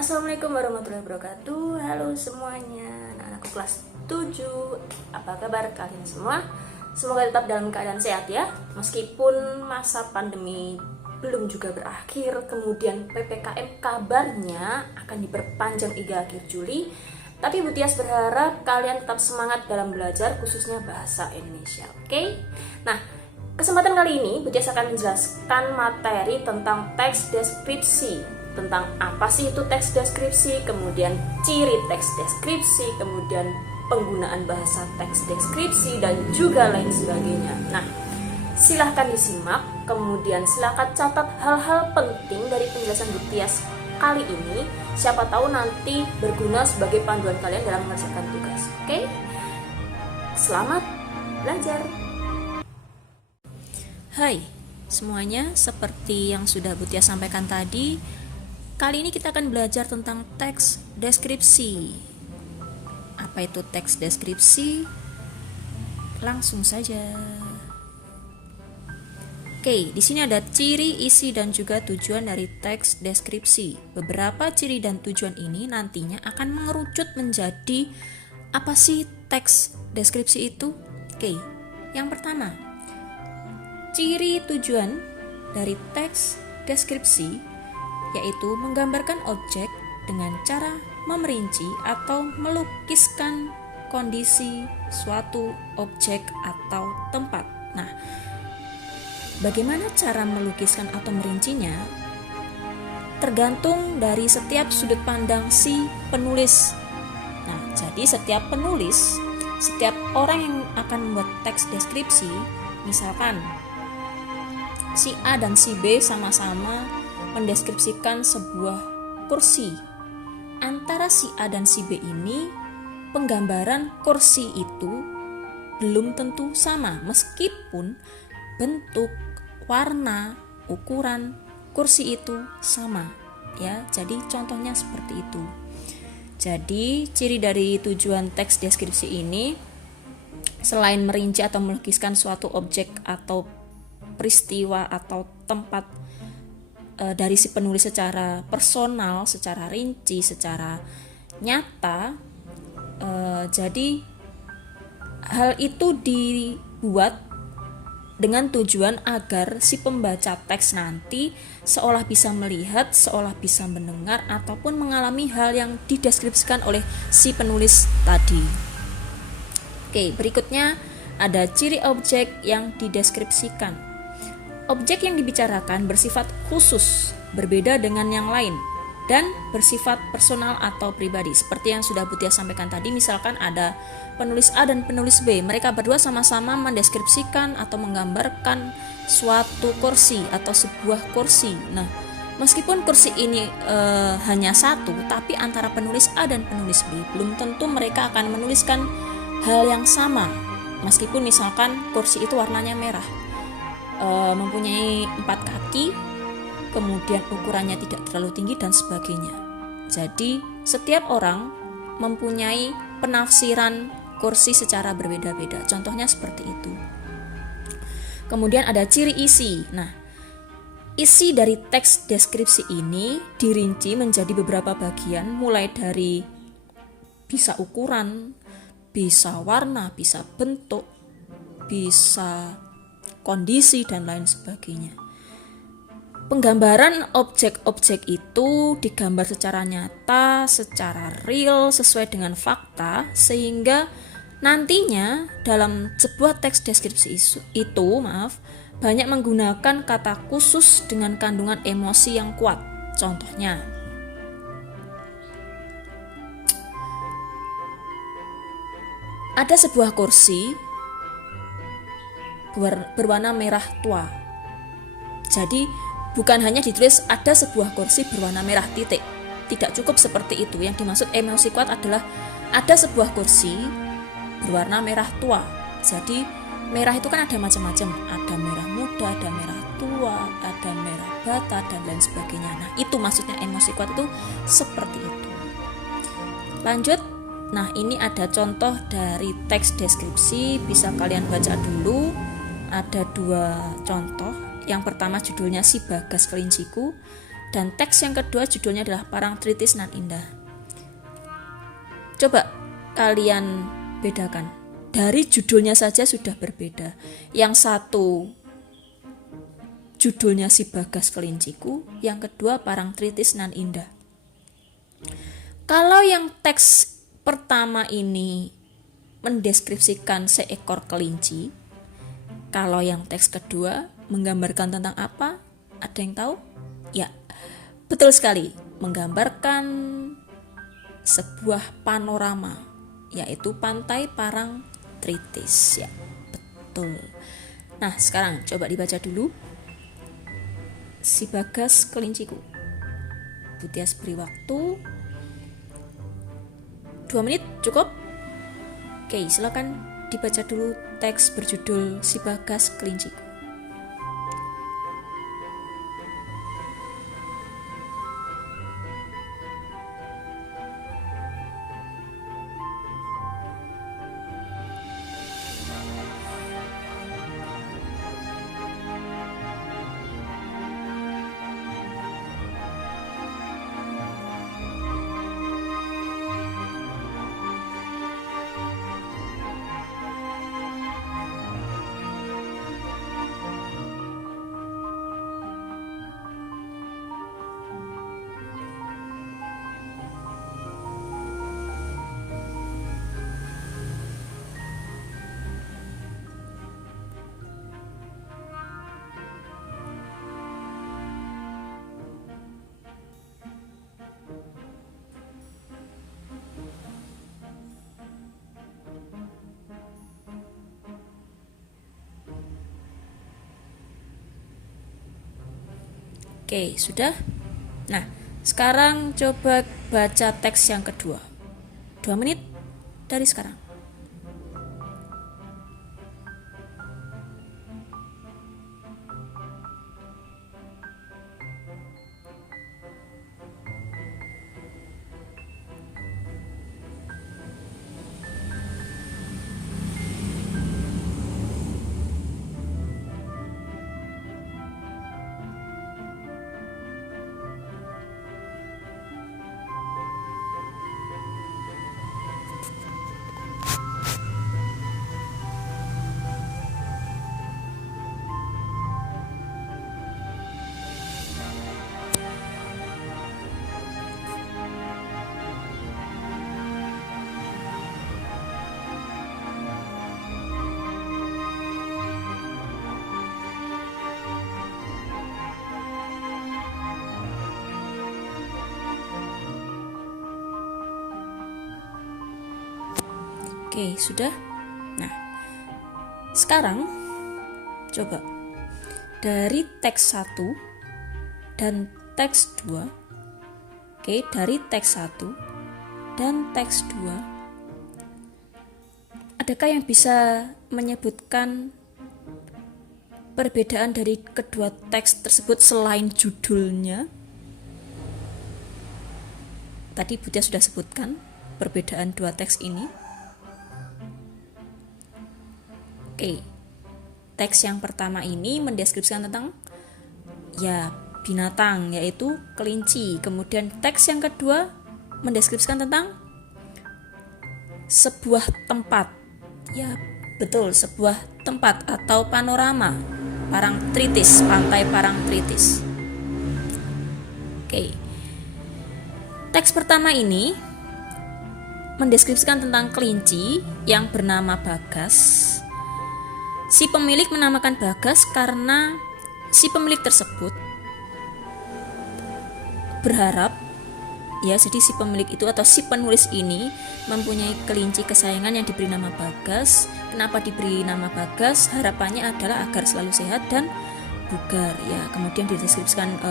Assalamualaikum warahmatullahi wabarakatuh. Halo semuanya, anak-anakku kelas 7. Apa kabar kalian semua? Semoga tetap dalam keadaan sehat ya. Meskipun masa pandemi belum juga berakhir, kemudian PPKM kabarnya akan diperpanjang hingga akhir Juli. Tapi Bu Tias berharap kalian tetap semangat dalam belajar, khususnya bahasa Indonesia. Oke? Nah, kesempatan kali ini Bu Tias akan menjelaskan materi tentang teks deskripsi. Tentang apa sih itu teks deskripsi, kemudian ciri teks deskripsi, kemudian penggunaan bahasa teks deskripsi, dan juga lain sebagainya. Nah, silahkan disimak, kemudian silahkan catat hal-hal penting dari penjelasan Bu Tias kali ini. Siapa tahu nanti berguna sebagai panduan kalian dalam mengerjakan tugas. Oke? Selamat belajar. Hai semuanya, seperti yang sudah Bu Tias sampaikan tadi, kali ini kita akan belajar tentang teks deskripsi. Apa itu teks deskripsi? Langsung saja. Oke, di sini ada ciri, isi, dan juga tujuan dari teks deskripsi. Beberapa ciri dan tujuan ini nantinya akan mengerucut menjadi apa sih teks deskripsi itu? Oke, yang pertama, ciri tujuan dari teks deskripsi yaitu menggambarkan objek dengan cara memerinci atau melukiskan kondisi suatu objek atau tempat. Nah, bagaimana cara melukiskan atau merincinya? Tergantung dari setiap sudut pandang si penulis. Nah, jadi setiap penulis, setiap orang yang akan membuat teks deskripsi, misalkan si A dan si B sama-sama mendeskripsikan sebuah kursi. Antara si A dan si B ini, penggambaran kursi itu belum tentu sama, meskipun bentuk, warna, ukuran kursi itu sama. Ya, jadi contohnya seperti itu. Jadi, ciri dari tujuan teks deskripsi ini selain merinci atau melukiskan suatu objek atau peristiwa atau tempat dari si penulis secara personal, secara rinci, secara nyata, jadi hal itu dibuat dengan tujuan agar si pembaca teks nanti seolah bisa melihat, seolah bisa mendengar, ataupun mengalami hal yang dideskripsikan oleh si penulis tadi. Oke, berikutnya ada ciri objek yang dideskripsikan. Objek yang dibicarakan bersifat khusus, berbeda dengan yang lain, dan bersifat personal atau pribadi. Seperti yang sudah Bu Tias sampaikan tadi, misalkan ada penulis A dan penulis B. Mereka berdua sama-sama mendeskripsikan atau menggambarkan suatu kursi atau sebuah kursi. Nah, meskipun kursi ini hanya satu, tapi antara penulis A dan penulis B, belum tentu mereka akan menuliskan hal yang sama. Meskipun misalkan kursi itu warnanya merah, mempunyai 4 kaki, kemudian ukurannya tidak terlalu tinggi dan sebagainya. Jadi setiap orang mempunyai penafsiran kursi secara berbeda-beda. Contohnya seperti itu. Kemudian ada ciri isi. Nah, isi dari teks deskripsi ini dirinci menjadi beberapa bagian, mulai dari bisa ukuran, bisa warna, bisa bentuk, bisa kondisi, dan lain sebagainya. Penggambaran objek-objek itu digambar secara nyata, secara real, sesuai dengan fakta, sehingga nantinya dalam sebuah teks deskripsi itu banyak menggunakan kata khusus dengan kandungan emosi yang kuat. Contohnya, ada sebuah kursi berwarna merah tua. Jadi bukan hanya ditulis ada sebuah kursi berwarna merah, titik. Tidak cukup seperti itu. Yang dimaksud emosi kuat adalah ada sebuah kursi berwarna merah tua. Jadi merah itu kan ada macam-macam. Ada merah muda, ada merah tua, ada merah bata, dan lain sebagainya. Nah, itu maksudnya emosi kuat itu seperti itu. Lanjut. Nah, ini ada contoh dari teks deskripsi. Bisa kalian baca dulu. Ada 2 contoh. Yang pertama judulnya Si Bagas Kelinciku. Dan teks yang kedua judulnya adalah Parangtritis Nan Indah. Coba kalian bedakan. Dari judulnya saja sudah berbeda. Yang satu judulnya Si Bagas Kelinciku, yang kedua Parangtritis Nan Indah. Kalau yang teks pertama ini mendeskripsikan seekor kelinci, kalau yang teks kedua menggambarkan tentang apa? Ada yang tahu? Ya, betul sekali, menggambarkan sebuah panorama, yaitu Pantai Parangtritis. Ya, betul. Nah, sekarang coba dibaca dulu. Si Bagas Kelinciku. Butias beri waktu 2 menit, cukup? Oke, silakan dibaca dulu teks berjudul Si Bagas Kelinciku. Oke, sudah? Nah, sekarang coba baca teks yang kedua. 2 menit dari sekarang. Oke, sudah? Nah, sekarang coba dari teks 1 dan teks 2. Oke, dari teks 1 dan teks 2, adakah yang bisa menyebutkan perbedaan dari kedua teks tersebut selain judulnya? Tadi Butia sudah sebutkan perbedaan dua teks ini. Oke, teks yang pertama ini mendeskripsikan tentang binatang, yaitu kelinci. Kemudian teks yang kedua mendeskripsikan tentang sebuah tempat. Ya, betul, sebuah tempat atau panorama Parangtritis, Pantai Parangtritis. Oke. Teks pertama ini mendeskripsikan tentang kelinci yang bernama Bagas. Si pemilik menamakan Bagas karena si pemilik tersebut berharap, jadi si pemilik itu atau si penulis ini mempunyai kelinci kesayangan yang diberi nama Bagas. Kenapa diberi nama Bagas? Harapannya adalah agar selalu sehat dan bugar. Ya, kemudian dideskripsikan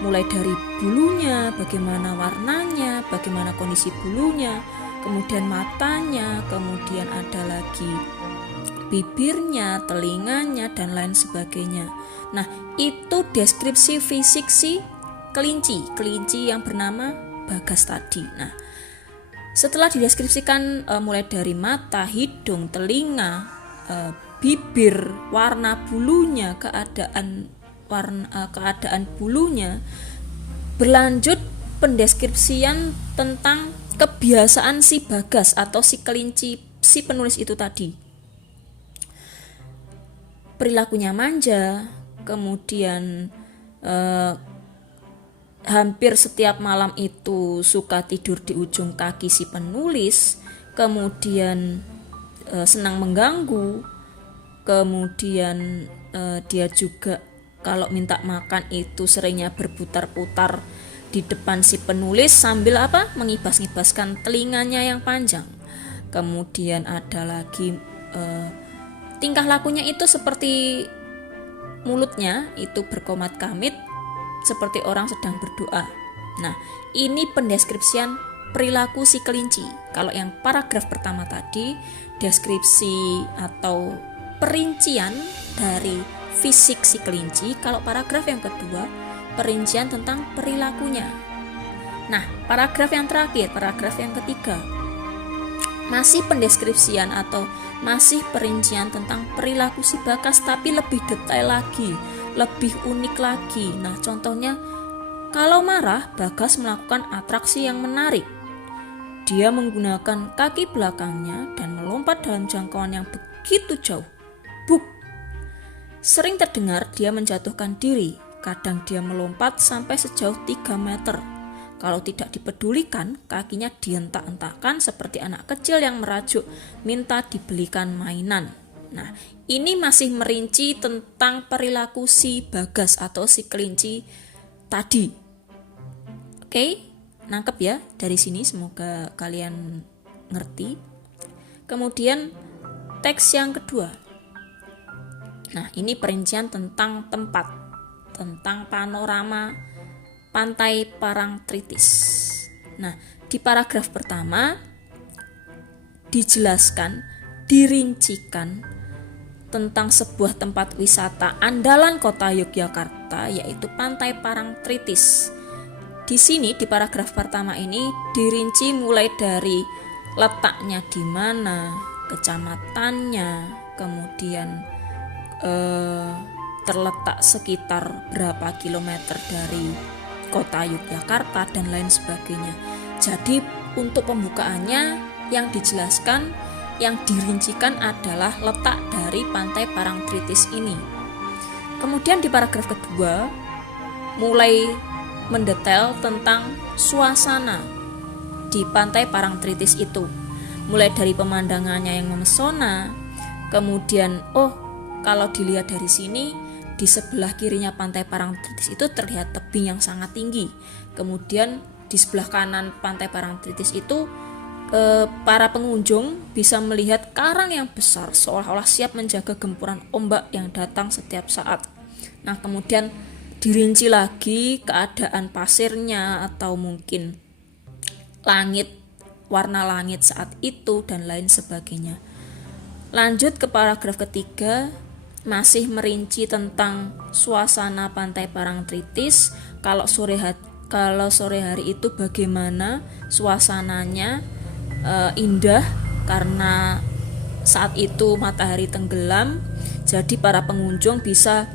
mulai dari bulunya, bagaimana warnanya, bagaimana kondisi bulunya, kemudian matanya, kemudian ada lagi bibirnya, telinganya, dan lain sebagainya. Nah, itu deskripsi fisik si kelinci yang bernama Bagas tadi. Nah, setelah dideskripsikan mulai dari mata, hidung, telinga, bibir, warna bulunya, keadaan bulunya, Berlanjut pendeskripsian tentang kebiasaan si Bagas atau si kelinci si penulis itu tadi. Perilakunya manja, kemudian hampir setiap malam itu suka tidur di ujung kaki si penulis, kemudian senang mengganggu, kemudian dia juga kalau minta makan itu seringnya berputar-putar di depan si penulis sambil mengibas-ngibaskan telinganya yang panjang. Kemudian ada lagi tingkah lakunya itu seperti mulutnya itu berkomat kamit seperti orang sedang berdoa. Nah, ini pendeskripsian perilaku si kelinci. Kalau yang paragraf pertama tadi deskripsi atau perincian dari fisik si kelinci, kalau paragraf yang kedua perincian tentang perilakunya. Nah, paragraf yang terakhir, paragraf yang ketiga, masih pendeskripsian atau masih perincian tentang perilaku si Bagas, tapi lebih detail lagi, lebih unik lagi. Nah, contohnya kalau marah, Bagas melakukan atraksi yang menarik. Dia menggunakan kaki belakangnya dan melompat dalam jangkauan yang begitu jauh. Buk! Sering terdengar dia menjatuhkan diri. Kadang dia melompat sampai sejauh 3 meter. Kalau tidak dipedulikan, kakinya dientak-entakkan seperti anak kecil yang merajuk minta dibelikan mainan. Nah, ini masih merinci tentang perilaku si Bagas atau si kelinci tadi. Oke, nangkep ya dari sini, semoga kalian ngerti. Kemudian teks yang kedua. Nah, ini perincian tentang tempat, tentang panorama Pantai Parangtritis. Nah, di paragraf pertama dijelaskan, dirincikan tentang sebuah tempat wisata andalan kota Yogyakarta, yaitu Pantai Parangtritis. Di sini di paragraf pertama ini dirinci mulai dari letaknya di mana, kecamatannya, kemudian terletak sekitar berapa kilometer dari kota Yogyakarta dan lain sebagainya. Jadi untuk pembukaannya yang dijelaskan, yang dirincikan adalah letak dari Pantai Parangtritis ini. Kemudian di paragraf kedua mulai mendetail tentang suasana di Pantai Parangtritis itu. Mulai dari pemandangannya yang memesona, kemudian kalau dilihat dari sini, di sebelah kirinya Pantai Parangtritis itu terlihat tebing yang sangat tinggi. Kemudian di sebelah kanan Pantai Parangtritis itu para pengunjung bisa melihat karang yang besar seolah-olah siap menjaga gempuran ombak yang datang setiap saat. Nah, kemudian dirinci lagi keadaan pasirnya atau mungkin langit, warna langit saat itu dan lain sebagainya. Lanjut ke paragraf ketiga, masih merinci tentang suasana Pantai Parangtritis. Kalau sore hari itu bagaimana suasananya, indah karena saat itu matahari tenggelam. Jadi para pengunjung bisa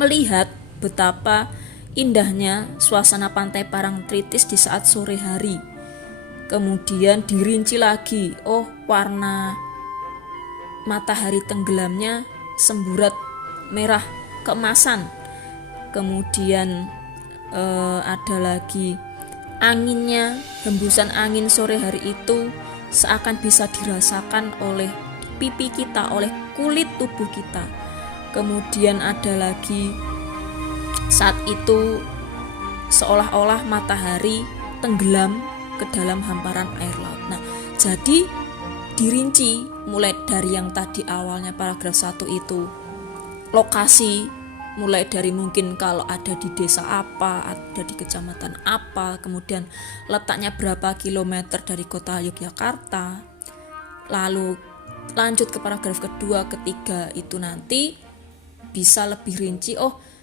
melihat betapa indahnya suasana Pantai Parangtritis di saat sore hari. Kemudian dirinci lagi, warna matahari tenggelamnya semburat merah keemasan. Kemudian ada lagi anginnya, hembusan angin sore hari itu seakan bisa dirasakan oleh pipi kita, oleh kulit tubuh kita. Kemudian ada lagi saat itu seolah-olah matahari tenggelam ke dalam hamparan air laut. Nah, jadi dirinci mulai dari yang tadi awalnya paragraf 1 itu lokasi, mulai dari mungkin kalau ada di desa apa, ada di kecamatan apa, kemudian letaknya berapa kilometer dari kota Yogyakarta. Lalu lanjut ke paragraf kedua, ketiga itu nanti bisa lebih rinci,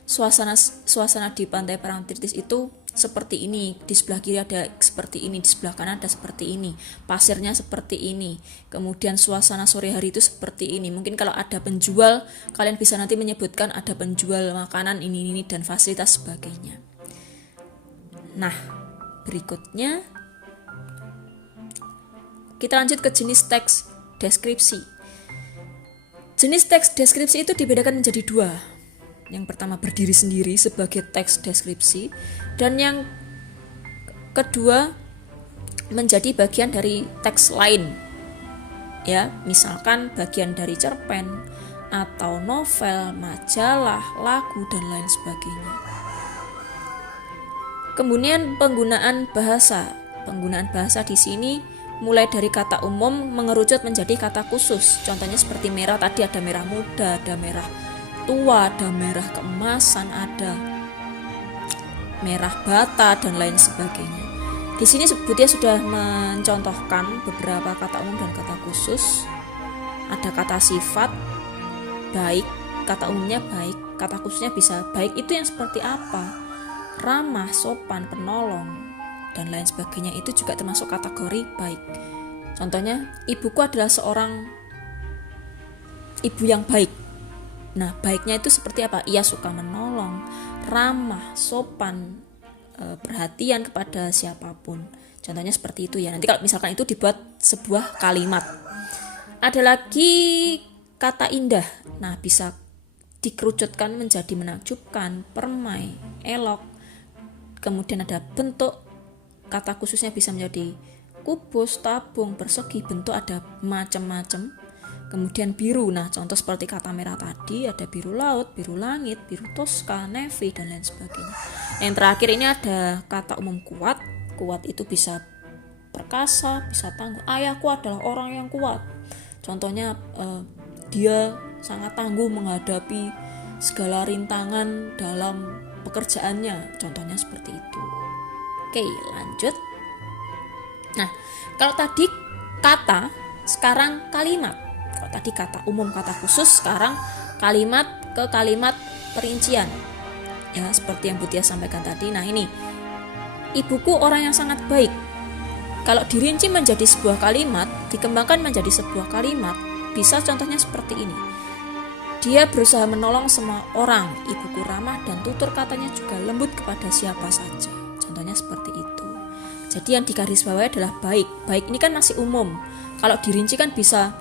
suasana di Pantai Parangtritis itu seperti ini, di sebelah kiri ada seperti ini, di sebelah kanan ada seperti ini, pasirnya seperti ini, kemudian suasana sore hari itu seperti ini. Mungkin kalau ada penjual, kalian bisa nanti menyebutkan ada penjual makanan ini dan fasilitas sebagainya. Nah, berikutnya kita lanjut ke jenis teks deskripsi. Jenis teks deskripsi itu dibedakan menjadi dua. Yang pertama berdiri sendiri sebagai teks deskripsi, dan yang kedua menjadi bagian dari teks lain. Ya, misalkan bagian dari cerpen atau novel, majalah, lagu dan lain sebagainya. Kemudian penggunaan bahasa. Penggunaan bahasa di sini mulai dari kata umum mengerucut menjadi kata khusus. Contohnya seperti merah tadi ada merah muda, ada merah tua, ada merah keemasan, ada merah bata dan lain sebagainya. Di sini Butia sudah mencontohkan beberapa kata umum dan kata khusus. Ada kata sifat, baik, kata umumnya baik, kata khususnya bisa baik itu yang seperti apa? Ramah, sopan, penolong, dan lain sebagainya itu juga termasuk kategori baik. Contohnya, ibuku adalah seorang ibu yang baik. Nah, baiknya itu seperti apa? Ia suka menolong, ramah, sopan, perhatian kepada siapapun. Contohnya seperti itu ya. Nanti kalau misalkan itu dibuat sebuah kalimat. Ada lagi kata indah. Nah, bisa dikerucutkan menjadi menakjubkan, permai, elok. Kemudian ada bentuk. Kata khususnya bisa menjadi kubus, tabung, persegi. Bentuk ada macam-macam. Kemudian biru. Nah, contoh seperti kata merah tadi ada biru laut, biru langit, biru toska, navy dan lain sebagainya. Yang terakhir ini ada kata umum kuat. Kuat itu bisa perkasa, bisa tangguh. Ayahku adalah orang yang kuat. Contohnya dia sangat tangguh menghadapi segala rintangan dalam pekerjaannya. Contohnya seperti itu. Oke, lanjut. Nah, kalau tadi kata, sekarang kalimat. Kalau tadi kata umum, kata khusus, sekarang kalimat ke kalimat perincian. Ya, seperti yang Butia sampaikan tadi. Nah, ini ibuku orang yang sangat baik. Kalau dirinci menjadi sebuah kalimat, dikembangkan menjadi sebuah kalimat, bisa contohnya seperti ini. Dia berusaha menolong semua orang. Ibuku ramah dan tutur katanya juga lembut kepada siapa saja. Contohnya seperti itu. Jadi yang digarisbawahi adalah baik. Baik ini kan masih umum. Kalau dirinci kan bisa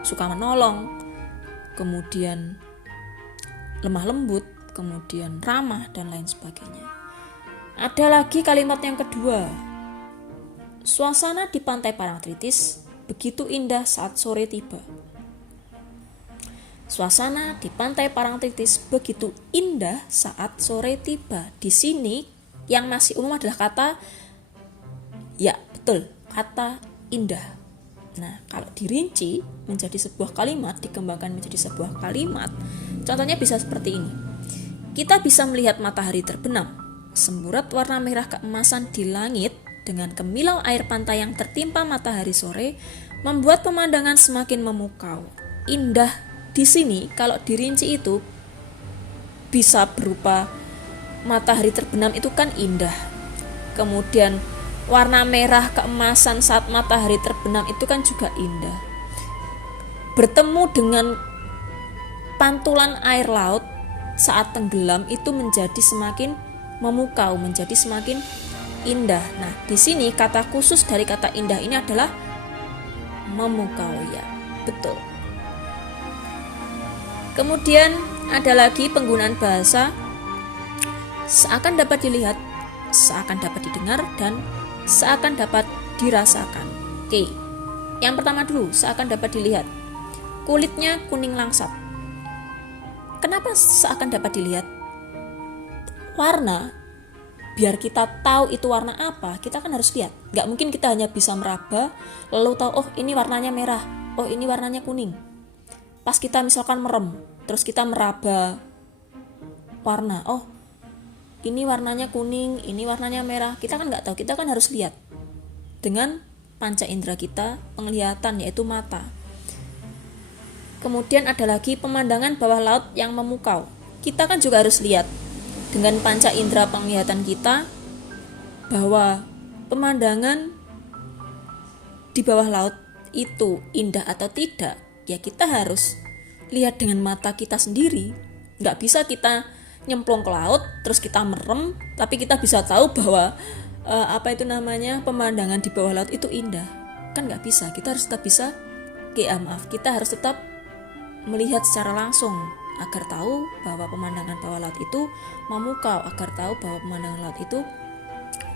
suka menolong, kemudian lemah lembut, kemudian ramah dan lain sebagainya. Ada lagi kalimat yang kedua. Suasana di pantai Parangtritis begitu indah saat sore tiba. Suasana di pantai Parangtritis begitu indah saat sore tiba. Di sini yang masih umum adalah kata, ya betul, kata indah. Nah, kalau dirinci menjadi sebuah kalimat, dikembangkan menjadi sebuah kalimat, contohnya bisa seperti ini. Kita bisa melihat matahari terbenam, semburat warna merah keemasan di langit dengan kemilau air pantai yang tertimpa matahari sore membuat pemandangan semakin memukau. Indah di sini kalau dirinci itu bisa berupa matahari terbenam itu kan indah. Kemudian warna merah keemasan saat matahari terbenam itu kan juga indah. Bertemu dengan pantulan air laut saat tenggelam itu menjadi semakin memukau, menjadi semakin indah. Nah, di sini kata khusus dari kata indah ini adalah memukau ya. Betul. Kemudian ada lagi penggunaan bahasa seakan dapat dilihat, seakan dapat didengar, dan seakan dapat dirasakan. Oke, yang pertama dulu, seakan dapat dilihat. Kulitnya kuning langsat. Kenapa seakan dapat dilihat? Warna, biar kita tahu itu warna apa, kita kan harus lihat. Gak mungkin kita hanya bisa meraba, lalu tahu, oh ini warnanya merah, oh ini warnanya kuning. Pas kita misalkan merem, terus kita meraba warna, oh ini warnanya kuning, ini warnanya merah. Kita kan nggak tahu, kita kan harus lihat dengan panca indera kita, penglihatan yaitu mata. Kemudian ada lagi pemandangan bawah laut yang memukau. Kita kan juga harus lihat dengan panca indera penglihatan kita bahwa pemandangan di bawah laut itu indah atau tidak. Ya kita harus lihat dengan mata kita sendiri. Nggak bisa kita nyemplung ke laut terus kita merem, tapi kita bisa tahu bahwa pemandangan di bawah laut itu indah. Kan nggak bisa. Kita harus tetap bisa kita harus tetap melihat secara langsung agar tahu bahwa pemandangan bawah laut itu memukau, agar tahu bahwa pemandangan laut itu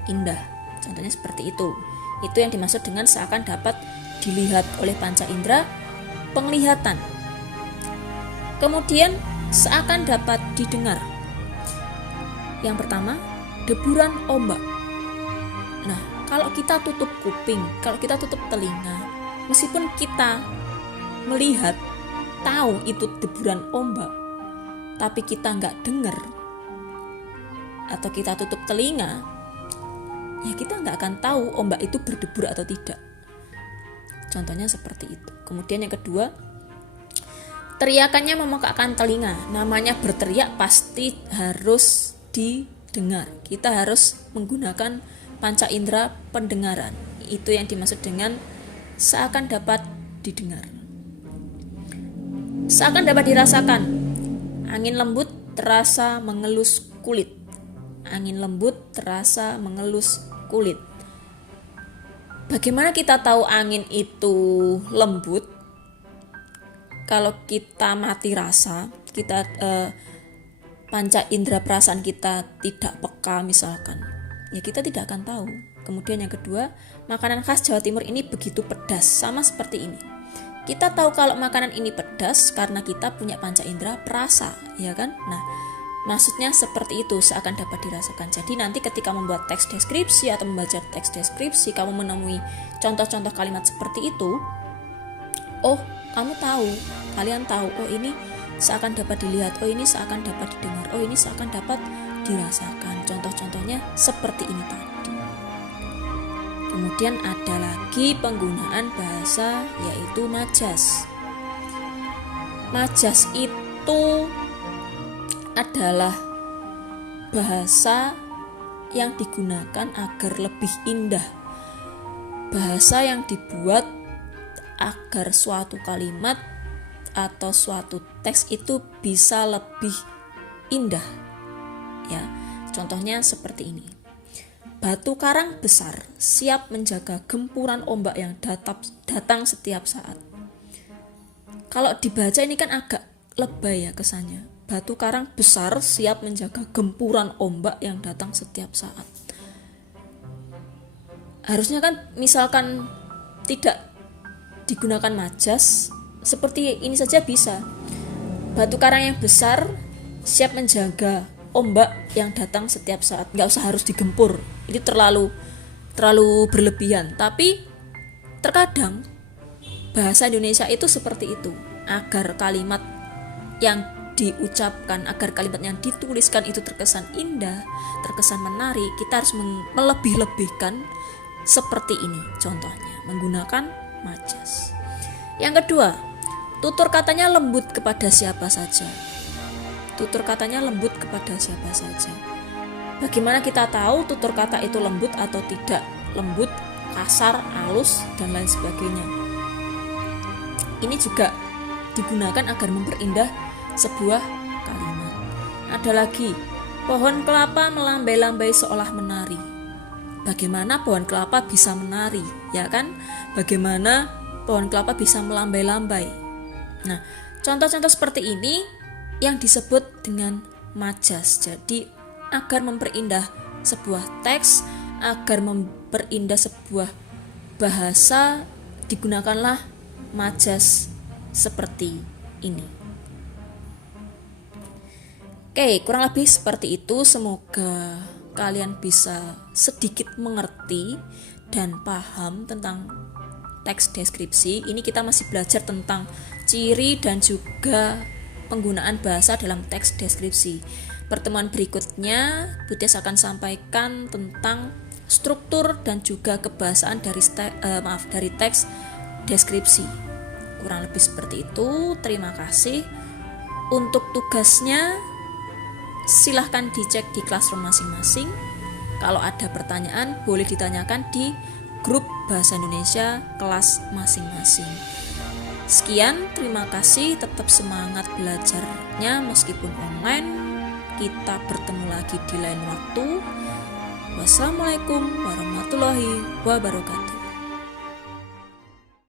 indah. Contohnya seperti itu. Itu yang dimaksud dengan seakan dapat dilihat oleh panca indera penglihatan. Kemudian seakan dapat didengar. Yang pertama, deburan ombak. Nah, kalau kita tutup kuping, kalau kita tutup telinga, meskipun kita melihat, tahu itu deburan ombak, tapi kita nggak dengar, atau kita tutup telinga, ya kita nggak akan tahu ombak itu berdebur atau tidak. Contohnya seperti itu. Kemudian yang kedua, teriakannya memekakkan telinga. Namanya berteriak pasti harus didengar. Kita harus menggunakan panca indera pendengaran. Itu yang dimaksud dengan seakan dapat didengar. Seakan dapat dirasakan. Angin lembut terasa mengelus kulit. Angin lembut terasa mengelus kulit. Bagaimana kita tahu angin itu lembut? Kalau kita mati rasa, kita panca indera perasaan kita tidak peka misalkan, ya kita tidak akan tahu. Kemudian yang kedua, makanan khas Jawa Timur ini begitu pedas, sama seperti ini. Kita tahu kalau makanan ini pedas karena kita punya panca indera perasa, ya kan? Nah, maksudnya seperti itu, seakan dapat dirasakan. Jadi nanti ketika membuat teks deskripsi atau membaca teks deskripsi, kamu menemui contoh-contoh kalimat seperti itu, oh kalian tahu, oh ini seakan dapat dilihat, oh ini seakan dapat didengar, oh ini seakan dapat dirasakan. Contoh-contohnya seperti ini tadi. Kemudian ada lagi penggunaan bahasa, yaitu majas. Majas itu adalah bahasa yang digunakan agar lebih indah. Bahasa yang dibuat agar suatu kalimat atau suatu teks itu bisa lebih indah. Ya, contohnya seperti ini. Batu karang besar siap menjaga gempuran ombak yang datang setiap saat. Kalau dibaca ini kan agak lebay ya kesannya. Batu karang besar siap menjaga gempuran ombak yang datang setiap saat. Harusnya kan misalkan tidak digunakan majas, seperti ini saja bisa. Batu karang yang besar siap menjaga ombak yang datang setiap saat. Nggak usah harus digempur, ini terlalu berlebihan. Tapi terkadang bahasa Indonesia itu seperti itu. Agar kalimat yang diucapkan, agar kalimat yang dituliskan itu terkesan indah, terkesan menarik, kita harus melebih-lebihkan seperti ini. Contohnya menggunakan majas. Yang kedua, tutur katanya lembut kepada siapa saja. Tutur katanya lembut kepada siapa saja. Bagaimana kita tahu tutur kata itu lembut atau tidak? Lembut, kasar, halus, dan lain sebagainya. Ini juga digunakan agar memperindah sebuah kalimat. Ada lagi, pohon kelapa melambai-lambai seolah menari. Bagaimana pohon kelapa bisa menari, ya kan? Bagaimana pohon kelapa bisa melambai-lambai? Nah, contoh-contoh seperti ini yang disebut dengan majas. Jadi, agar memperindah sebuah teks, agar memperindah sebuah bahasa, digunakanlah majas seperti ini. Oke, kurang lebih seperti itu. Semoga kalian bisa sedikit mengerti dan paham tentang teks deskripsi. Ini kita masih belajar tentang ciri dan juga penggunaan bahasa dalam teks deskripsi. Pertemuan berikutnya, Budes akan sampaikan tentang struktur dan juga kebahasaan dari teks deskripsi. Kurang lebih seperti itu. Terima kasih. Untuk tugasnya, silahkan dicek di classroom masing-masing. Kalau ada pertanyaan, boleh ditanyakan di grup Bahasa Indonesia kelas masing-masing. Sekian, terima kasih. Tetap semangat belajarnya meskipun online. kita bertemu lagi di lain waktu. Wassalamualaikum warahmatullahi wabarakatuh.